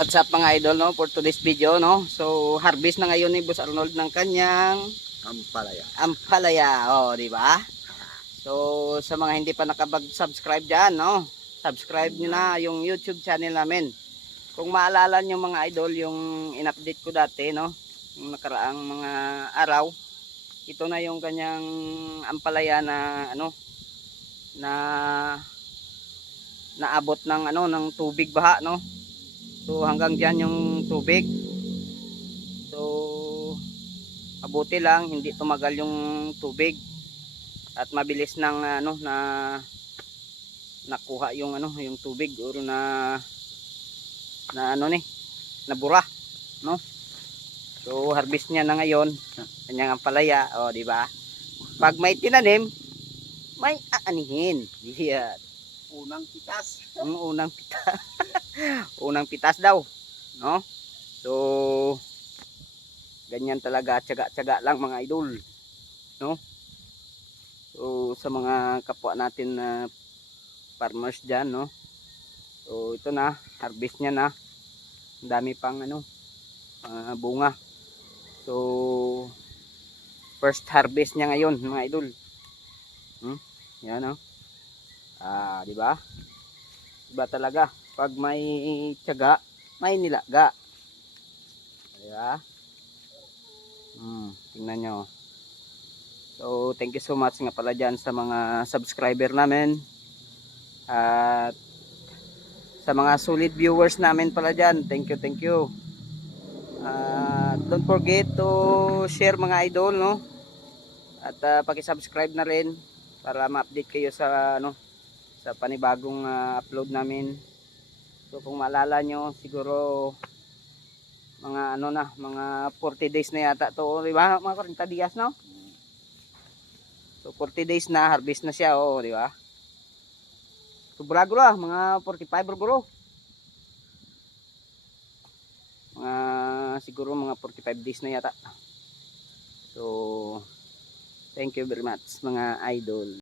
What's up mga idol, no, for today's video, no. So harvest na ngayon ni Boss Arnold ng kanyang ampalaya, oh, di ba? So sa mga hindi pa nakapag-subscribe diyan, no, subscribe niyo na yung YouTube channel namin. Kung maalala niyo mga idol, yung in-update ko dati, no, yung nakaraang mga araw, ito na yung kanyang ampalaya na ano, na naabot ng ano, ng tubig baha, no. So hanggang diyan yung tubig. So mabuti lang hindi tumagal yung tubig at mabilis nang ano na nakuha yung ano, yung tubig or na ano ni, nabura, no. So harvest niya na ngayon kanyang ampalaya, oh, di ba? Pag may tinanim, may aanihin. Yan. Unang pitas. Ang unang pitas. Unang pitas daw, no? So ganyan talaga, tiyaga-tiyaga lang mga idol, no? So sa mga kapwa natin na farmers diyan, no? So ito na, harvest niya na. Ang dami pang ano, bunga. So first harvest niya ngayon mga idol. Yan, no? Di ba? Iba talaga pag may tiyaga, may nilaga. Di ba? Tingnan nyo. So thank you so much nga pala dyan sa mga subscriber namin at sa mga solid viewers namin pala dyan. Thank you. Don't forget to share mga idol, no? At paki-subscribe na rin para ma-update kayo sa ano, sa panibagong upload namin. So kung maalala nyo, siguro mga ano na, mga 40 days na yata to, di ba? Mga 40 days, no? So 40 days na, harvest na siya, oh, di ba? Sobra gula, mga 45 bro. Mga siguro mga 45 days na yata. So thank you very much mga idol.